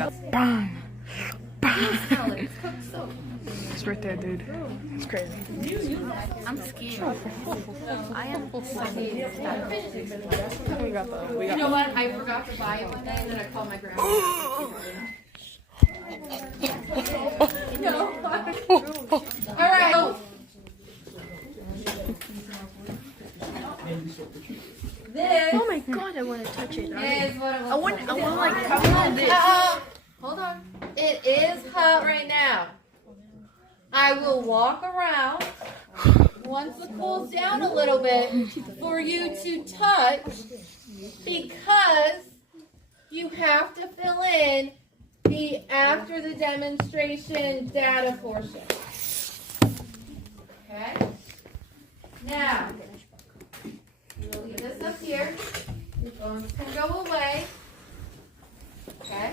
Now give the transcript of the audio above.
got bang, bang. Smell it. It's cooked soap. It's right there, dude. It's crazy. I'm scared. I am scared. We got the. We You got. know what? I forgot to buy it one day, and then I called my grandma. No. All right. This Oh my god, I want to touch it. is what it I want looks to like. like cover this. Hold on. It is hot right now. I will walk around once it cools down a little bit for you to touch because you have to fill in the after the demonstration data portion. Okay? Now, we'll leave this up here. Your phones can go away. Okay?